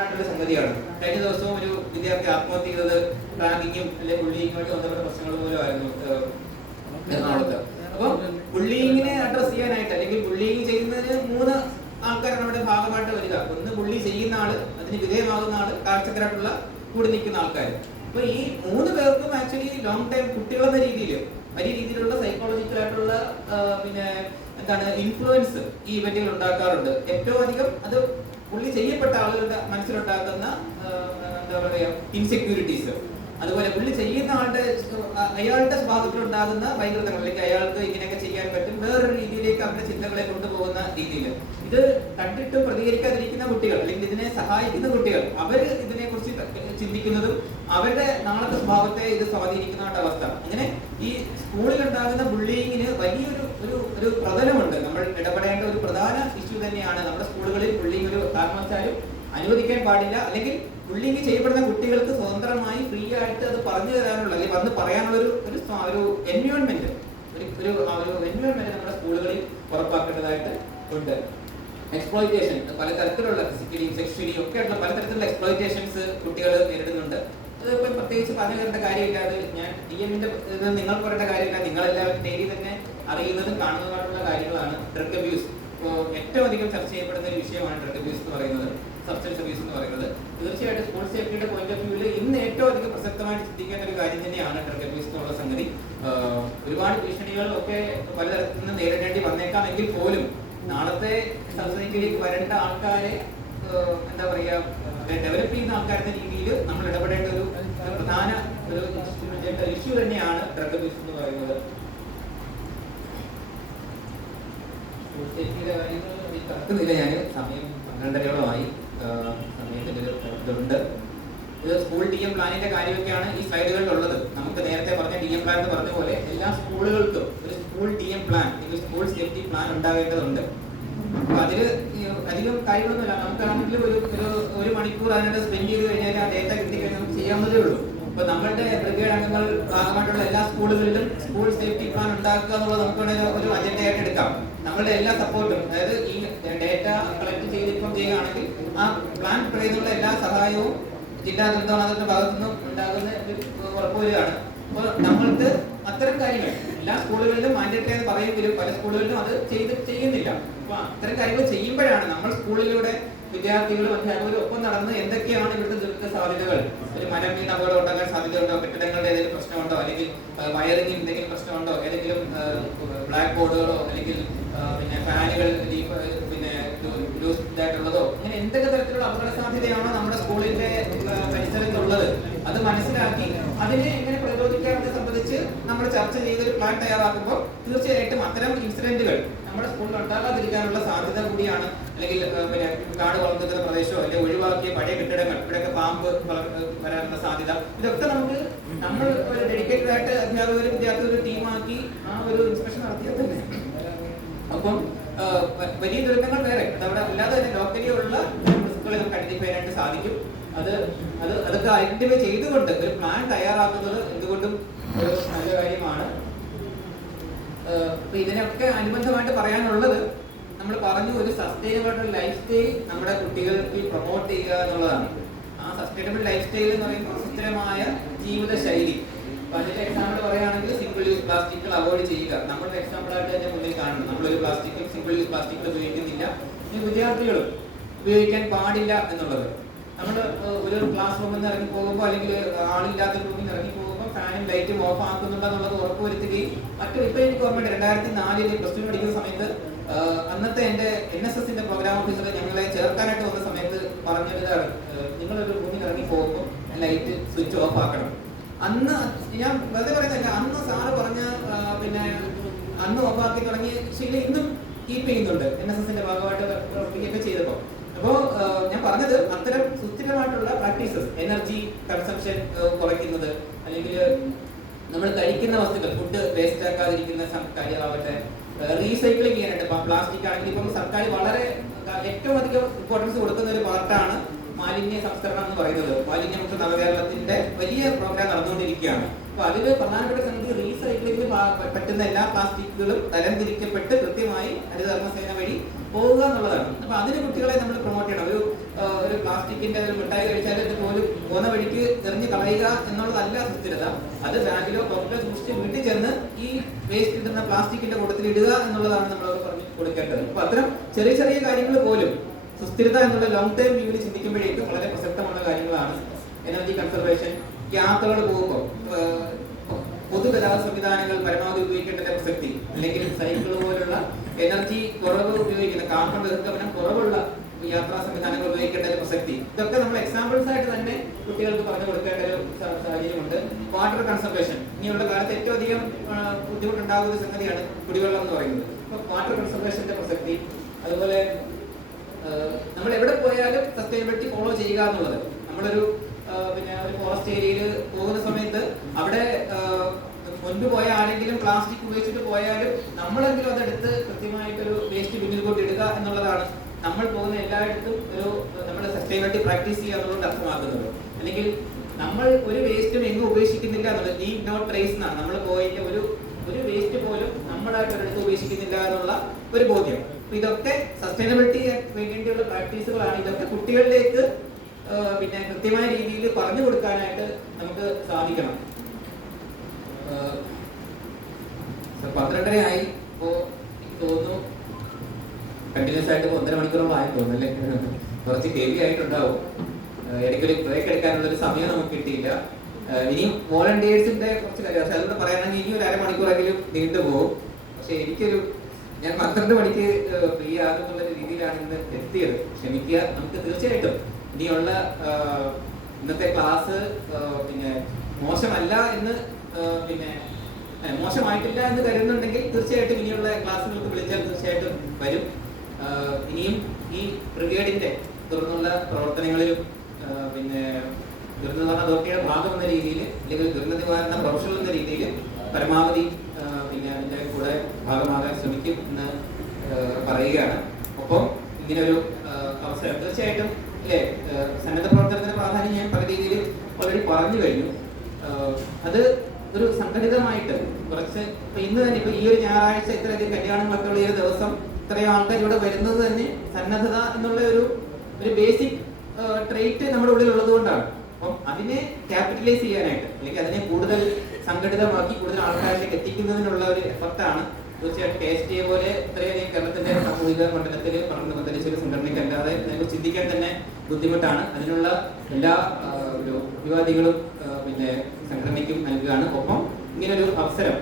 ആയിട്ടുള്ള സംഗതിയാണ്. കഴിഞ്ഞ ദിവസവും ഒരു വിദ്യാർത്ഥി ആത്മഹത്യ ചെയ്തത് റാങ്കിങ്ങും അല്ലെങ്കിൽ ബുള്ളിങ്ങുമായിട്ട് ബന്ധപ്പെട്ട പ്രശ്നങ്ങൾ പോലും ആയിരുന്നു എറണാകുളത്ത്. അപ്പോൾ ബുള്ളിങ്ങിനെ അഡ്രസ് ചെയ്യാനായിട്ട് അല്ലെങ്കിൽ ബുള്ളിങ് ചെയ്യുന്നതിന് മൂന്ന് ആൾക്കാരാണ് നമ്മുടെ ഭാഗമായിട്ട് വരിക. ഒന്ന് ബുള്ളി ചെയ്യുന്ന ആൾ അതിന് വിധേയമാകുന്ന ആൾ കാഴ്ചക്കാരായിട്ടുള്ള കൂടി നിൽക്കുന്ന ആൾക്കാർ അപ്പൊ ഈ മൂന്ന് പേർക്കും ആക്ച്വലി ലോങ് ടൈം കുട്ടികളെന്ന രീതിയിൽ വലിയ രീതിയിലുള്ള സൈക്കോളജിക്കൽ ആയിട്ടുള്ള പിന്നെ എന്താണ് ഇൻഫ്ലുവൻസ് ഈ ഇവന്റുകൾ ഉണ്ടാക്കാറുണ്ട്. ഏറ്റവും അധികം അത് പുള്ളി ചെയ്യപ്പെട്ട ആളുകളുടെ മനസ്സിലുണ്ടാക്കുന്ന എന്താ പറയുക ഇൻസെക്യൂരിറ്റീസ് അതുപോലെ പുള്ളി ചെയ്യുന്ന ആളുടെ അയാളുടെ സ്വഭാവത്തിലുണ്ടാകുന്ന ഭയങ്കരതകൾ അല്ലെങ്കിൽ അയാൾക്ക് ഇങ്ങനെയൊക്കെ ചെയ്യാൻ പറ്റും വേറൊരു രീതിയിലേക്ക് അവരുടെ ചിന്തകളെ കൊണ്ടുപോകുന്ന രീതിയിൽ. ഇത് കണ്ടിട്ട് പ്രതികരിക്കാതിരിക്കുന്ന കുട്ടികൾ അല്ലെങ്കിൽ ഇതിനെ സഹായിക്കുന്ന കുട്ടികൾ അവർ ഇതിനെ കുറിച്ച് ചിന്തിക്കുന്നതും അവരുടെ നാളത്തെ സ്വഭാവത്തെ ഇത് സ്വാധീനിക്കുന്ന അവസ്ഥ. അങ്ങനെ ഈ സ്കൂളിൽ ഉണ്ടാകുന്ന ബുള്ളിങ്ങിന് വലിയൊരു ഒരു ഒരു പ്രതലമുണ്ട്. നമ്മൾ ഇടപെടേണ്ട ഒരു പ്രധാന ഇഷ്യൂ തന്നെയാണ് നമ്മുടെ സ്കൂളുകളിൽ ബുള്ളിങ് ഒരു കാരണവശാലും അനുവദിക്കാൻ പാടില്ല. അല്ലെങ്കിൽ ബുള്ളിങ് ചെയ്യപ്പെടുന്ന കുട്ടികൾക്ക് സ്വതന്ത്രമായി ഫ്രീ ആയിട്ട് അത് പറഞ്ഞു തരാനുള്ള അല്ലെങ്കിൽ വന്ന് പറയാനുള്ള ഒരു ഒരു ഒരു എൻവയോൺമെന്റ് ഒരു ഒരു എൻവയോൺമെന്റ് നമ്മുടെ സ്കൂളുകളിൽ ഉറപ്പാക്കേണ്ടതായിട്ട് ഉണ്ട്. എക്സ്പ്ലോയിറ്റേഷൻ പലതരത്തിലുള്ള ഫിസിക്കലിയും സെക്ഷലിയും ഒക്കെ ഉള്ള പലതരത്തിലുള്ള എക്സ്പ്ലോയിറ്റേഷൻസ് കുട്ടികൾ നേരിടുന്നുണ്ട്. അതിപ്പോൾ പ്രത്യേകിച്ച് പറഞ്ഞു തരേണ്ട കാര്യമില്ല. അത് ഞാൻ ഡി എമ്മിന്റെ ഇത് നിങ്ങൾ പറയേണ്ട കാര്യമില്ല. നിങ്ങളെല്ലാവരും ഡെയിലി തന്നെ അറിയുന്നതും കാണുന്നതുമായിട്ടുള്ള കാര്യങ്ങളാണ് ഡ്രഗ് അബ്യൂസ് ഇപ്പോൾ ഏറ്റവും അധികം ചർച്ച ചെയ്യപ്പെടുന്ന ഒരു വിഷയമാണ് ഡ്രഗ് അബ്യൂസ് എന്ന് പറയുന്നത്. സബ്സ്റ്റൻസ് അബ്യൂസ് എന്ന് പറയുന്നത്. തീർച്ചയായിട്ടും സ്കൂൾ സേഫ്റ്റിയുടെ പോയിന്റ് ഓഫ് വ്യൂവിൽ ഇന്ന് ഏറ്റവും അധികം പ്രസക്തമായിട്ട് ചിന്തിക്കേണ്ട ഒരു കാര്യം തന്നെയാണ് ഡ്രഗ് അബ്യൂസ് എന്നുള്ള സംഗതി. ഒരുപാട് ഭീഷണികൾ ഒക്കെ പലതരത്തിൽ നിന്ന് നേരിടേണ്ടി വന്നേക്കാമെങ്കിൽ പോലും നാളത്തെ സൊസൈറ്റിയിലേക്ക് വരേണ്ട ആൾക്കാരെ എന്താ പറയുക ഡെവലപ്പ് ചെയ്യുന്ന ആൾക്കാരുടെ രീതിയിൽ നമ്മൾ ഇടപെടേണ്ട ഒരു പ്രധാന ഒരു ഇഷ്യൂ തന്നെയാണ് ഡ്രഗ് അബ്യൂസ് എന്ന് പറയുന്നത്. കറക്കുന്നില്ല ഞാൻ സമയം പന്ത്രണ്ടരയോളമായി. സമയത്തിന്റെ സമയത്തിന്റെ ഒരു ഇതുണ്ട് ഇത് സ്കൂൾ ഡി എം പ്ലാനിന്റെ കാര്യമൊക്കെയാണ് ഈ സ്ലൈഡുകളിലുള്ളത് നമുക്ക് നേരത്തെ പറഞ്ഞ ഡി എം പ്ലാൻ എന്ന് പറഞ്ഞ പോലെ എല്ലാ സ്കൂളുകൾക്കും പ്ലാൻ ഒരു സ്കൂൾ സേഫ്റ്റി പ്ലാൻ ഉണ്ടാകേണ്ടതുണ്ട്. അപ്പൊ ഈ അധികം കാര്യങ്ങളൊന്നുമില്ല. നമുക്കാണെങ്കിൽ ഒരു ഒരു ഒരു മണിക്കൂർ അതിനകത്ത് സ്പെൻഡ് ചെയ്ത് കഴിഞ്ഞാൽ ആ ഡേറ്റ കിട്ടിക്കഴിഞ്ഞാൽ നമുക്ക് ചെയ്യാവുന്നതേ ഉള്ളൂ. ഇപ്പൊ നമ്മളുടെ ബ്രിഗേഡ് അംഗങ്ങൾ ഭാഗമായിട്ടുള്ള എല്ലാ സ്കൂളുകളിലും സ്കൂൾ സേഫ്റ്റി പ്ലാൻ ഉണ്ടാക്കുക എന്നുള്ളത് നമുക്ക് ഒരു അജണ്ടയായിട്ട് എടുക്കാം. നമ്മളുടെ എല്ലാ സപ്പോർട്ടും അതായത് ഈ ഡേറ്റ കളക്ട് ചെയ്ത് ഇപ്പം ചെയ്യുകയാണെങ്കിൽ ആ പ്ലാൻ പറയുന്നുള്ള എല്ലാ സഹായവും ജില്ലാ ദുരിതാശ്വാസത്തിന്റെ ഭാഗത്തു നിന്നും ഉണ്ടാകുന്ന ഉറപ്പുവരികയാണ് അപ്പോൾ നമ്മൾക്ക് അത്തരം കാര്യങ്ങൾ എല്ലാ സ്കൂളുകളിലും മാൻഡേറ്ററി എന്ന് പറയുമെങ്കിലും പല സ്കൂളുകളിലും അത് ചെയ്ത് ചെയ്യുന്നില്ല. അപ്പൊ അത്തരം കാര്യങ്ങൾ ചെയ്യുമ്പോഴാണ് നമ്മൾ സ്കൂളിലൂടെ വിദ്യാർത്ഥികളും അധ്യാപകരും ഒപ്പം നടന്ന് എന്തൊക്കെയാണ് ഇവിടുത്തെ ദുരിത സാധ്യതകൾ? ഒരു മരം വീണ് അപകടം ഉണ്ടാകാൻ സാധ്യതയുണ്ടോ? കെട്ടിടങ്ങളുടെ ഏതെങ്കിലും പ്രശ്നമുണ്ടോ? അല്ലെങ്കിൽ വയറിംഗ് എന്തെങ്കിലും പ്രശ്നമുണ്ടോ? ഏതെങ്കിലും ബ്ലാക്ക് ബോർഡുകളോ അല്ലെങ്കിൽ പിന്നെ ഫാനുകൾ പിന്നെ ലൂസ് ഇതായിട്ടുള്ളതോ? അങ്ങനെ എന്തൊക്കെ തരത്തിലുള്ള അപകട സാധ്യതയാണോ നമ്മുടെ സ്കൂളിന്റെ പരിസരത്തുള്ളത്? അത് മനസ്സിലാക്കി അതിനെ എങ്ങനെ പ്രതിരോധിക്കാമെന്ന് നമ്മൾ ചർച്ച ചെയ്തൊരു പ്ലാൻ തയ്യാറാക്കുമ്പോൾ തീർച്ചയായിട്ടും അത്തരം ഇൻസിഡന്റുകൾ നമ്മുടെ സ്കൂളിൽ ഉണ്ടാകാതിരിക്കാനുള്ള സാധ്യത കൂടിയാണ്. അല്ലെങ്കിൽ പിന്നെ കാട് വളർത്തുന്ന പ്രദേശമോ അല്ലെങ്കിൽ ഒഴിവാക്കിയ പഴയ കെട്ടിടങ്ങൾ ഇവിടെയൊക്കെ പാമ്പ് വരാനുള്ള സാധ്യത. ഇതൊക്കെ നമുക്ക് നമ്മൾ ഒരു ഡെഡിക്കേറ്റഡ് ആയിട്ട് അധ്യാപകർ വിദ്യാർത്ഥികൾ ഒരു ടീമാക്കി ആ ഒരു ഇൻസ്പെക്ഷൻ നടത്തിയാൽ തന്നെ. അപ്പം വലിയ ദുരന്തങ്ങൾ വേറെ. അതവിടെ അല്ലാതെ തന്നെ ലോക്കലി ഉള്ള നമുക്ക് ഐഡന്റിഫൈ സാധിക്കും. അത് അത് അതൊക്കെ ഐഡന്റിഫൈ ചെയ്തുകൊണ്ട് ഒരു പ്ലാൻ തയ്യാറാക്കുന്നത് എന്തുകൊണ്ടും ഒരു നല്ല കാര്യമാണ്. അപ്പൊ ഇതിനൊക്കെ അനുബന്ധമായിട്ട് പറയാനുള്ളത് നമ്മൾ പറഞ്ഞു ഒരു സസ്റ്റൈനബിൾ ലൈഫ് സ്റ്റൈൽ നമ്മുടെ കുട്ടികൾക്ക് പ്രൊമോട്ട് ചെയ്യുക എന്നുള്ളതാണ്. ആ സസ്റ്റൈനബിൾ ലൈഫ് സ്റ്റൈൽ എന്ന് പറയുമ്പോൾ സുസ്ഥിരമായ ജീവിതശൈലി. അതിന്റെ എക്സാമ്പിൾ പറയുകയാണെങ്കിൽ സിമ്പിൾ യൂസ് പ്ലാസ്റ്റിക്കുകൾ അവോയ്ഡ് ചെയ്യുക. നമ്മുടെ എക്സാമ്പിൾ ആയിട്ട് തന്നെ മുന്നിൽ കാണണം നമ്മളൊരു പ്ലാസ്റ്റിക്കും സിമ്പിൾ യൂസ് പ്ലാസ്റ്റിക്കുകൾ ഉപയോഗിക്കുന്നില്ല. ഈ വിദ്യാർത്ഥികളും ഉപയോഗിക്കാൻ പാടില്ല എന്നുള്ളത്. നമ്മൾ ഒരു ക്ലാസ് റൂമിൽ നിന്ന് ഇറങ്ങി പോകുമ്പോൾ അല്ലെങ്കിൽ ആളില്ലാത്ത റൂമിൽ നിന്ന് ഇറങ്ങി പോകുമ്പോൾ ഫാനും ലൈറ്റും ഓഫ് ആക്കുന്നുണ്ടെന്നുള്ളത് ഉറപ്പുവരുത്തുകയും മറ്റു ഇപ്പൊ എനിക്ക് ഓർമ്മയുണ്ട് രണ്ടായിരത്തി നാലിൽ പ്ലസ് ടു പഠിക്കുന്ന സമയത്ത് അന്നത്തെ എന്റെ എൻ എസ് എസിന്റെ പ്രോഗ്രാം ഓഫീസർ ഞങ്ങളെ ചേർക്കാനായിട്ട് വന്ന സമയത്ത് പറഞ്ഞത് ഇതാണ് ആ, നിങ്ങളൊരു ഭൂമി ഇറങ്ങി പോകുമ്പോൾ ലൈറ്റ് സ്വിച്ച് ഓഫ് ആക്കണം അന്ന് ഞാൻ വെറുതെ പറയുന്നില്ല അന്ന് സാറ് പറഞ്ഞ പിന്നെ അന്ന് ഓഫാക്കി തുടങ്ങി ശരി ഇന്നും കീപ്പ് ചെയ്യുന്നുണ്ട് എൻ എസ് എസിന്റെ ഭാഗമായിട്ട് പ്രവർത്തിക്കുകയൊക്കെ ചെയ്തപ്പോൾ അപ്പോ ഞാൻ പറഞ്ഞത് അത്തരം സുസ്ഥിരമായിട്ടുള്ള പ്രാക്ടീസസ് എനർജി കൺസംഷൻ കുറയ്ക്കുന്നത് അല്ലെങ്കിൽ നമ്മൾ കഴിക്കുന്ന വസ്തുക്കൾ ഫുഡ് വേസ്റ്റ് ആക്കാതിരിക്കുന്ന കാര്യമാവട്ടെ റീസൈക്ലിംഗ് ചെയ്യാനായിട്ട് ഇപ്പം പ്ലാസ്റ്റിക് ആണെങ്കിൽ ഇപ്പം സർക്കാർ വളരെ ഏറ്റവും അധികം ഇമ്പോർട്ടൻസ് കൊടുക്കുന്ന ഒരു പാർട്ടാണ് മാലിന്യ സംസ്കരണം എന്ന് പറയുന്നത്. മാലിന്യമുക്ത നവകേരളത്തിന്റെ വലിയ പ്രോഗ്രാം നടന്നുകൊണ്ടിരിക്കുകയാണ്. അപ്പൊ അതിൽ പ്രധാനപ്പെട്ട സംഗതി റീസൈക്ലിംഗിൽ പറ്റുന്ന എല്ലാ പ്ലാസ്റ്റിക്കുകളും തരംതിരിക്കപ്പെട്ട് കൃത്യമായി ഹരിതകർമ്മസേന പോവുക എന്നുള്ളതാണ്. അപ്പൊ അതിന് കുട്ടികളെ നമ്മൾ പ്രൊമോട്ട് ചെയ്യണം. ഒരു ഒരു പ്ലാസ്റ്റിക്കിന്റെ ഒരു മിഠായി കഴിച്ചാൽ ഇത് പോലും പോകുന്ന വഴിക്ക് എറിഞ്ഞ് കളയുക എന്നുള്ളതല്ല സുസ്ഥിരത. അത് ബാഗിലോ കപ്പിലോ സൂക്ഷിച്ച് വീട്ടിൽ ചെന്ന് ഈ വേസ്റ്റ് ഇടുന്ന പ്ലാസ്റ്റിക്കിന്റെ കൂട്ടത്തിൽ ഇടുക എന്നുള്ളതാണ് നമ്മൾ പറഞ്ഞു കൊടുക്കേണ്ടത്. അപ്പൊ അത്തരം ചെറിയ ചെറിയ കാര്യങ്ങൾ പോലും സുസ്ഥിരത എന്നുള്ള ലോങ് ടൈം വ്യൂവിൽ ചിന്തിക്കുമ്പോഴേക്കും വളരെ പ്രസക്തമായ കാര്യങ്ങളാണ്. എനർജി കൺസർവേഷൻ യാത്രകൾ പോകുമ്പോൾ പൊതുഗതാഗത സംവിധാനങ്ങൾ പരമാവധി ഉപയോഗിക്കേണ്ടതിന്റെ പ്രസക്തി അല്ലെങ്കിൽ സൈക്കിൾ പോലുള്ള എനർജി കുറവ് ഉപയോഗിക്കുന്ന കാർബൺ ബഹിർഗമനം കുറവുള്ള യാത്രാ സംവിധാനങ്ങൾ ഉപയോഗിക്കേണ്ട ഒരു പ്രസക്തി. ഇതൊക്കെ നമ്മൾ എക്സാമ്പിൾസ് ആയിട്ട് തന്നെ കുട്ടികൾക്ക് പറഞ്ഞു കൊടുക്കേണ്ട ഒരു സാഹചര്യമുണ്ട്. വാട്ടർ കൺസർവേഷൻ ഇനിയുള്ള കാലത്ത് ഏറ്റവും അധികം ബുദ്ധിമുട്ടുണ്ടാകുന്ന സംഗതിയാണ് കുടിവെള്ളം എന്ന് പറയുന്നത്. അപ്പൊ വാട്ടർ കൺസർവേഷന്റെ പ്രസക്തി അതുപോലെ നമ്മൾ എവിടെ പോയാലും സസ്റ്റൈനബിലിറ്റി ഫോളോ ചെയ്യുക എന്നുള്ളത്. നമ്മളൊരു പിന്നെ ഒരു ഫോറസ്റ്റ് ഏരിയയിൽ പോകുന്ന സമയത്ത് അവിടെ ആ, മുൻപ് പോയ ആരെങ്കിലും പ്ലാസ്റ്റിക് ഉപയോഗിച്ചിട്ട് പോയാലും നമ്മളെങ്കിലും അതെടുത്ത് കൃത്യമായിട്ടൊരു വേസ്റ്റ് ബിന്നിൽ കൊണ്ട് ഇടുക എന്നുള്ളതാണ്. നമ്മൾ പോകുന്ന എല്ലായിടത്തും ഒരു നമ്മുടെ സസ്റ്റൈനബിലിറ്റി പ്രാക്ടീസ് ചെയ്യുക എന്നുള്ളത് അർത്ഥമാക്കുന്നത്. അല്ലെങ്കിൽ നമ്മൾ ഒരു വേസ്റ്റും എങ്ങും ഉപേക്ഷിക്കുന്നില്ല എന്നുള്ളത് ലീവ് നോട്ട് ട്രേസ് എന്നാണ്. നമ്മൾ പോയിട്ട് ഒരു ഒരു വേസ്റ്റ് പോലും നമ്മളായിട്ട് ഒരിടത്ത് ഉപേക്ഷിക്കുന്നില്ല എന്നുള്ള ഒരു ബോധ്യം. ഇതൊക്കെ സസ്റ്റൈനബിലിറ്റി വേണ്ടിയുള്ള പ്രാക്ടീസുകളാണ് ഇതൊക്കെ കുട്ടികളിലേക്ക് പിന്നെ കൃത്യമായ രീതിയിൽ പറഞ്ഞു കൊടുക്കാനായിട്ട് നമുക്ക് സാധിക്കണം. ആ, സർ, പന്ത്രണ്ടര ആയി. ഇപ്പോ എനിക്ക് തോന്നുന്നു കണ്ടിന്യൂസ് ആയിട്ട് ഒന്നര മണിക്കൂറോളം ആയി തോന്നുന്നു അല്ലേ കുറച്ച് ഹെവി ആയിട്ടുണ്ടാവും. ഇടയ്ക്കൊരു ബ്രേക്ക് എടുക്കാനുള്ള ഒരു സമയം നമുക്ക് കിട്ടിയില്ല. ഇനിയും വോളണ്ടിയേഴ്സിന്റെ കുറച്ച് കാര്യം. പക്ഷെ പറയാനാണെങ്കിൽ ഇനി ഒരു അരമണിക്കൂറെങ്കിലും നീണ്ടു പോകും. പക്ഷെ എനിക്കൊരു ഞാൻ പന്ത്രണ്ട് മണിക്ക് ഫ്രീ ആകുന്നുള്ള രീതിയിലാണ് ഇന്ന് എത്തിയത്. ക്ഷമിക്കുക. നമുക്ക് തീർച്ചയായിട്ടും ഇനിയുള്ള ഇന്നത്തെ ക്ലാസ് പിന്നെ മോശമല്ല എന്ന് പിന്നെ മോശമായിട്ടില്ല എന്ന് കരുതുന്നുണ്ടെങ്കിൽ തീർച്ചയായിട്ടും ഇനിയുള്ള ക്ലാസ്സുകൾക്ക് വിളിച്ചാൽ തീർച്ചയായിട്ടും വരും. ഇനിയും ഈ ബ്രിഗേഡിന്റെ തുടർന്നുള്ള പ്രവർത്തനങ്ങളിലും പിന്നെ ദുരന്ത നിവാരണ അതോറിറ്റിയുടെ ഭാഗം എന്ന രീതിയിൽ അല്ലെങ്കിൽ ദുരന്ത നിവാരണ പ്രൊഫഷണൽ എന്ന രീതിയിൽ പരമാവധി പിന്നെ അതിന്റെ കൂടെ ഭാഗമാകാൻ ശ്രമിക്കും എന്ന് പറയുകയാണ്. ഒപ്പം ഇങ്ങനൊരു ഒരു അവസരം തീർച്ചയായിട്ടും അല്ലേ? സന്നദ്ധ പ്രവർത്തനത്തിന്റെ പ്രാധാന്യം ഞാൻ പല രീതിയിൽ ഓൾറെഡി പറഞ്ഞു കഴിഞ്ഞു. അത് ഒരു സംഘടിതമായിട്ട് കുറച്ച് ഇന്ന് തന്നെ ഇപ്പൊ ഈ ഒരു ഞായറാഴ്ച ഇത്രയധികം കല്യാണങ്ങളൊക്കെ ഉള്ള ഈ ഒരു ദിവസം ഇത്രയും ആൾക്കാർ ഇവിടെ വരുന്നത് തന്നെ സന്നദ്ധത എന്നുള്ള ഒരു ഒരു ബേസിക് ട്രേറ്റ് നമ്മുടെ ഉള്ളിൽ ഉള്ളത് കൊണ്ടാണ്. അപ്പം അതിനെ ക്യാപിറ്റലൈസ് ചെയ്യാനായിട്ട് അല്ലെങ്കിൽ അതിനെ കൂടുതൽ സംഘടിതമാക്കി കൂടുതൽ ആൾക്കാരിലേക്ക് എത്തിക്കുന്നതിനുള്ള ഒരു എഫർട്ടാണ് തീർച്ചയായിട്ടും കെ എസ് ടി എ പോലെ ഇത്രയധികം കേരളത്തിന്റെ സാമൂഹിക മണ്ഡലത്തിൽ ബന്ധരിച്ച ഒരു സംഘടനയ്ക്ക് അല്ലാതെ ചിന്തിക്കാൻ തന്നെ ബുദ്ധിമുട്ടാണ്. അതിനുള്ള എല്ലാ ഒരു വിവാദികളും സംഘടനയ്ക്കും നൽകുകയാണ്. ഒപ്പം ഇങ്ങനൊരു അവസരം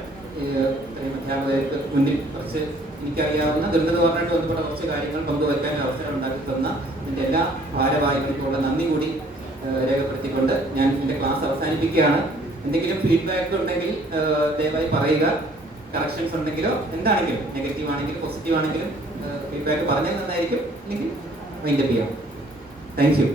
അധ്യാപകർക്ക് മുന്നിൽ കുറച്ച് എനിക്കറിയാവുന്ന ദുരന്ത നിവാരണമായിട്ട് ബന്ധപ്പെട്ട കുറച്ച് കാര്യങ്ങൾ പങ്കുവയ്ക്കാൻ അവസരം ഉണ്ടാക്കി തന്ന എന്റെ എല്ലാ ഭാരവാഹികൾക്കുള്ള നന്ദി കൂടി രേഖപ്പെടുത്തിക്കൊണ്ട് ഞാൻ എന്റെ ക്ലാസ് അവസാനിപ്പിക്കുകയാണ്. എന്തെങ്കിലും ഫീഡ്ബാക്ക് ഉണ്ടെങ്കിൽ ദയവായി പറയുക. കറക്ഷൻസ് ഉണ്ടെങ്കിലോ എന്താണെങ്കിലും നെഗറ്റീവ് ആണെങ്കിലും പോസിറ്റീവ് ആണെങ്കിലും ഫീഡ്ബാക്ക് പറഞ്ഞാൽ നന്നായിരിക്കും. അല്ലെങ്കിൽ മൈൻഡപ്പ് ചെയ്യാം. Thank you